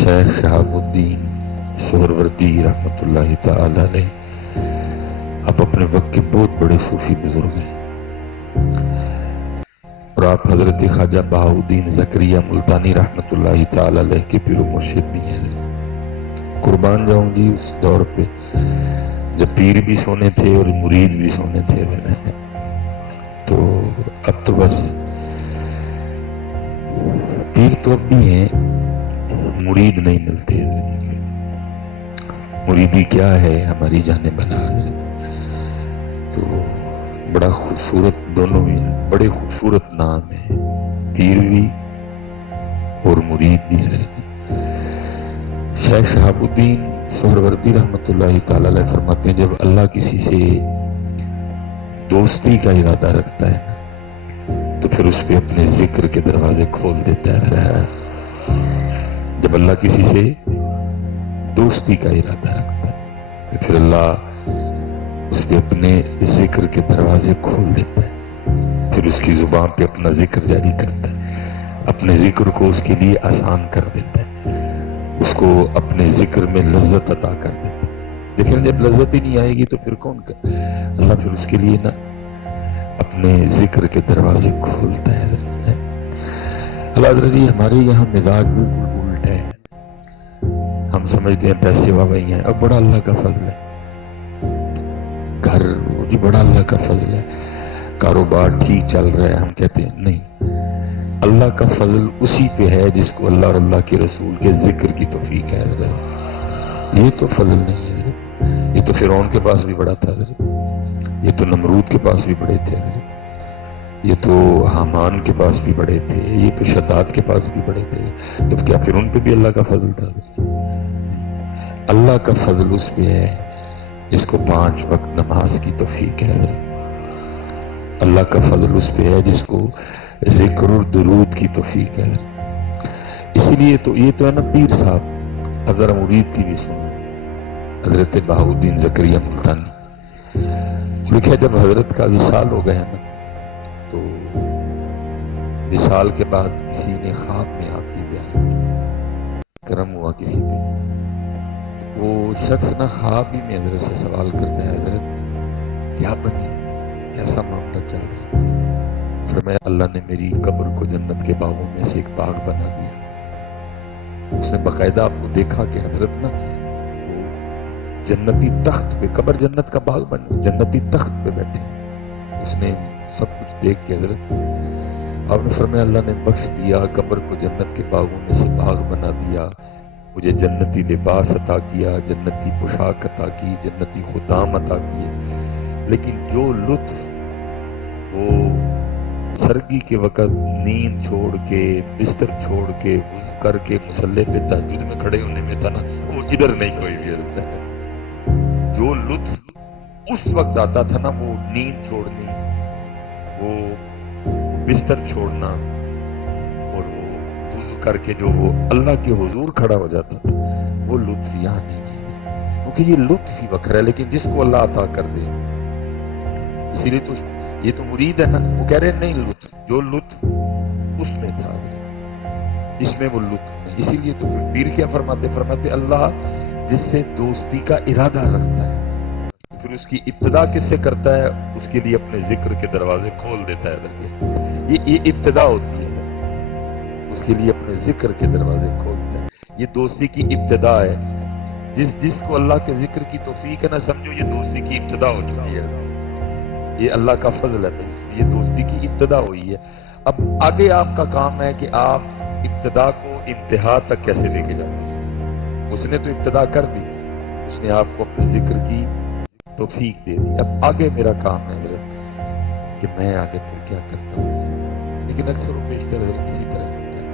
شیخ شہاب الدین سہروردی رحمۃ اللہ تعالی علیہ آپ اپنے وقت کے بہت بڑے صوفی بزرگ ہیں، اور آپ حضرت خواجہ بہاؤالدین زکریا ملتانی رحمۃ اللہ تعالی علیہ کے پیر و مرشد بھی ہیں۔ قربان جاؤں جی اس دور پہ جب پیر بھی سونے تھے اور مرید بھی سونے تھے، تو اب تو بس پیر تو اب بھی ہیں، مرید نہیں ملتے۔ مریدی کیا ہے ہماری جانے بنا حضرت، تو بڑا خوبصورت، دونوں بھی بڑے خوبصورت نام ہیں، پیر بھی اور مرید بھی حضرت۔ شیخ شہاب الدین سہروردی رحمۃ اللہ تعالی علیہ فرماتے ہیں جب اللہ کسی سے دوستی کا ارادہ رکھتا ہے تو پھر اس پہ اپنے ذکر کے دروازے کھول دیتا ہے۔ جب اللہ کسی سے دوستی کا ارادہ رکھتا ہے تو پھر اللہ اس پہ اپنے ذکر کے دروازے کھول دیتا ہے، پھر اس کی زبان پہ اپنا ذکر جاری کرتا ہے، اپنے ذکر کو اس کے لیے آسان کر دیتا ہے، اس کو اپنے ذکر میں لذت عطا کر دیتا ہے۔ لیکن جب لذت ہی نہیں آئے گی تو پھر کون کر، اللہ پھر اس کے لیے نا اپنے ذکر کے دروازے کھولتا ہے۔ اللہ حضرت جی ہمارے یہاں مزاج بالکل الٹ ہے، ہم سمجھتے ہیں پیسے وابئی ہیں، اب بڑا اللہ کا فضل ہے، گھر جی بڑا اللہ کا فضل ہے، کاروبار ٹھیک چل رہا ہے، ہم کہتے ہیں نہیں، اللہ کا فضل اسی پہ ہے جس کو اللہ اور اللہ کے رسول کے ذکر کی توفیق ہے حضرت۔ یہ تو فضل نہیں ہے حضرت، یہ تو فرعون کے پاس بھی بڑا تھا حضرت، یہ تو نمرود کے پاس بھی بڑے تھے حضرت، یہ تو حامان کے پاس بھی بڑے تھے، یہ تو شداد کے پاس بھی بڑے تھے، تو کیا پھر ان پہ بھی اللہ کا فضل تھا حضرت؟ اللہ کا فضل اس پہ ہے جس کو 5 وقت نماز کی توفیق ہے حضرت، اللہ کا فضل اس پہ ہے جس کو ذکر اور درود کی توفیق ہے حضرت۔ اسی لیے تو یہ تو ہے نا پیر صاحب، اب ذرا مرید کی بھی سن، حضرت بہاؤالدین زکریا ملتانی لکھا جب حضرت کا وصال ہو گیا نا تو وصال کے بعد کسی نے خواب میں آپ کی زیارت کی، کرم ہوا کسی پہ، وہ شخص نہ خواب ہی میں حضرت سے سوال کرتا ہے حضرت کیا بنی، کیسا معاملہ چل رہا ہے؟ فرمایا اللہ نے میری قبر کو جنت کے باغوں میں سے ایک باغ بنا دیا۔ اس نے باقاعدہ آپ کو دیکھا کہ حضرت نا وہ جنتی تخت پہ، قبر جنت کا باغ بنے، جنتی تخت پہ بیٹھے، اس نے سب کچھ دیکھ کے حضرت آپ نے فرمایا اللہ نے بخش دیا، قبر کو جنت کے باغوں میں سے باغ بنا دیا، مجھے جنتی لباس عطا کیا، جنتی پوشاک عطا کی، جنتی خدام عطا کیے، لیکن جو لطف وہ سرگی کے وقت نیند چھوڑ کے، بستر چھوڑ کے، وضو کر کے مصلی پہ تہجد میں کھڑے ہونے میں تھا نا، وہ ادھر نہیں کوئی بھی حضرت ہے۔ جو لطف اس وقت آتا تھا نا، وہ نیند چھوڑنی، وہ بستر چھوڑنا، اور وہ وضو کر کے جو وہ اللہ کے حضور کھڑا ہو جاتا تھا، وہ لطف یہاں نہیں ہے، کیونکہ یہ لطف ہی وکر ہے، لیکن جس کو اللہ عطا کر دے، اسی لیے تو یہ تو مرید ہے نا، وہ کہہ رہے ہیں نہیں لطف، جو لطف اس میں تھا اس میں وہ لطف نہیں، اسی لیے تو پیر کیا فرماتے اللہ جس سے دوستی کا ارادہ رکھتا ہے پھر اس کی ابتدا کس سے کرتا ہے، اس کے لیے اپنے ذکر کے دروازے کھول دیتا ہے، یہ ابتدا ہوتی ہے، اس کے لیے اپنے ذکر کے دروازے کھولتا ہے، یہ دوستی کی ابتدا ہے، جس کو اللہ کے ذکر کی توفیق ہے نا، سمجھو یہ دوستی کی ابتدا ہو چکی ہے، یہ اللہ کا فضل ہے، یہ دوستی کی ابتدا ہوئی ہے۔ اب آگے آپ کا کام ہے کہ آپ ابتدا کو انتہا تک کیسے لے کے جاتے ہیں، اس نے تو ابتدا کر دی، اس نے آپ کو اپنے ذکر کی توفیق دے دی، اب آگے میرا کام ہے حضرت کہ میں آگے پھر کیا کرتا ہوں، لیکن اکثر و بیشتر حضرت اسی طرح ہوتا ہے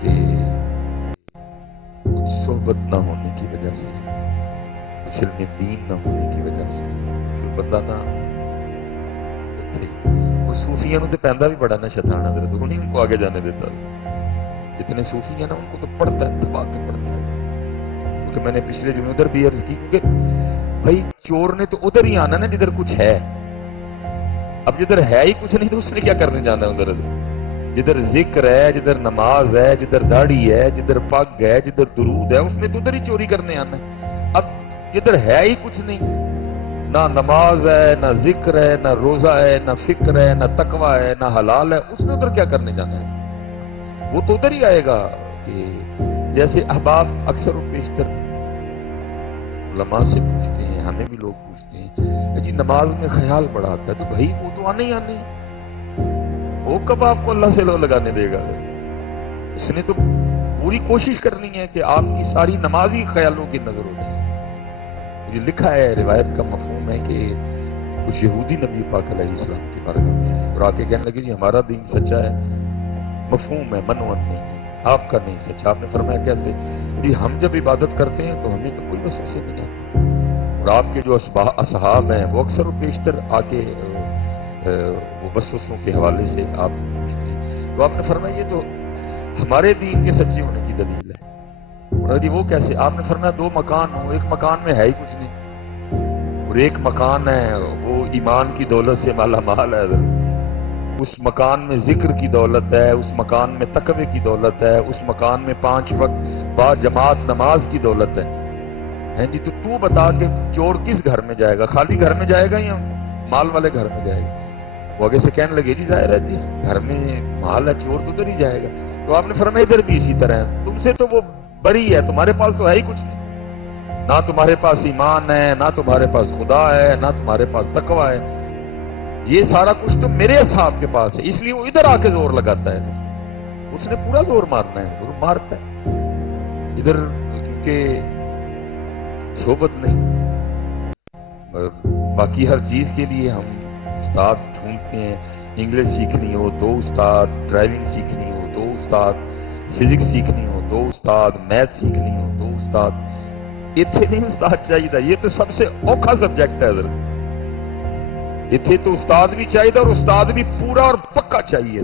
کہ کچھ صحبت نہ ہونے کی وجہ سے، کچھ علم دین نہ ہونے کی وجہ سے پھر بندہ نہ اور صوفیاں تو پہندا بھی بڑا نا شیطان حضرت، وہ نہیں ان کو آگے جانے دیتا، جتنے صوفی ہیں نا ان کو تو پڑھتا ہے، دبا کے پڑھتا ہے، کیونکہ میں نے پچھلے جمعے ادھر بھی عرض کی، کیونکہ بھائی چور نے تو ادھر ہی آنا نا جدھر کچھ ہے، اب جدھر ہے ہی کچھ نہیں تو اس نے کیا کرنے جانا ہے ادھر، جدھر ذکر ہے، جدھر نماز ہے، جدھر داڑھی ہے، جدھر پگ ہے، جدھر درود ہے، اس میں تو ادھر ہی چوری کرنے آنا ہے۔ اب جدھر ہے ہی کچھ نہیں، نہ نماز ہے، نہ ذکر ہے، نہ روزہ ہے، نہ فکر ہے، نہ تقوی ہے، نہ حلال ہے، اس نے ادھر کیا کرنے جانا ہے؟ وہ تو ادھر ہی آئے گا کہ جیسے احباب اکثر و بیشتر علماء سے پوچھتے ہیں، ہمیں بھی لوگ پوچھتے ہیں جی نماز میں خیال بڑا آتا ہے، تو بھائی وہ تو آنے ہی آنے ہیں، وہ کب آپ کو اللہ سے لو لگانے دے گا؟ اس نے تو پوری کوشش کرنی ہے کہ آپ کی ساری نماز ہی خیالوں کی نظر ہو جائے۔ یہ لکھا ہے، روایت کا مفہوم ہے کہ کچھ یہودی نبی پاک علیہ السلام کی بارگاہ میں آئے اور آ کے کہنے لگے جی ہمارا دین سچا ہے، مفہوم ہے، منوط نہیں ہے، آپ کا نہیں سچا۔ آپ نے فرمایا کیسے؟ جی ہم جب عبادت کرتے ہیں تو ہمیں تو کوئی وسوسے نہیں آتے، اور آپ کے جو اصحاب ہیں وہ اکثر و بیشتر آ کے وہ وسوسوں کے حوالے سے آپ پوچھتے ہیں۔ تو آپ نے فرمایا یہ تو ہمارے دین کے سچے ہونے کی دلیل ہے۔ جی وہ کیسے؟ آپ نے فرمایا دو مکان ہوں، ایک مکان میں ہے ہی کچھ نہیں، اور ایک مکان ہے وہ ایمان کی دولت سے مالا مال ہے، اس مکان میں ذکر کی دولت ہے، اس مکان میں تقوی کی دولت ہے، اس مکان میں 5 وقت با جماعت نماز کی دولت ہے۔ جی تو بتا کہ چور کس گھر میں جائے گا؟ خالی گھر میں جائے گا یا مال والے گھر میں جائے گا؟ وہ آگے سے کہنے لگے جی ظاہر ہے جس گھر میں مال ہے چور تو ادھر ہی جائے گا۔ تو آپ نے فرمایا ادھر بھی اسی طرح ہے، تم سے تو وہ بری ہے، تمہارے پاس تو ہے ہی کچھ نہیں، نہ تمہارے پاس ایمان ہے، نہ تمہارے پاس خدا ہے، نہ تمہارے پاس تقوی ہے، یہ سارا کچھ تو میرے اصحاب کے پاس ہے، اس لیے وہ ادھر آ کے زور لگاتا ہے۔ اس نے پورا زور مارنا ہے، زور مارتا ہے ادھر، کیونکہ صحبت نہیں، باقی ہر چیز کے لیے ہم استاد ڈھونڈتے ہیں۔ انگلش سیکھنی ہو 2 استاد، ڈرائیونگ سیکھنی ہو 2 استاد، فزکس سیکھنی ہو 2 استاد، میتھ سیکھنی ہو 2 استاد، اتنے نہیں استاد چاہیے، یہ تو سب سے اوکھا سبجیکٹ ہے حضرت، اتنے تو استاد بھی چاہیے اور استاد بھی پورا اور پکا چاہیے۔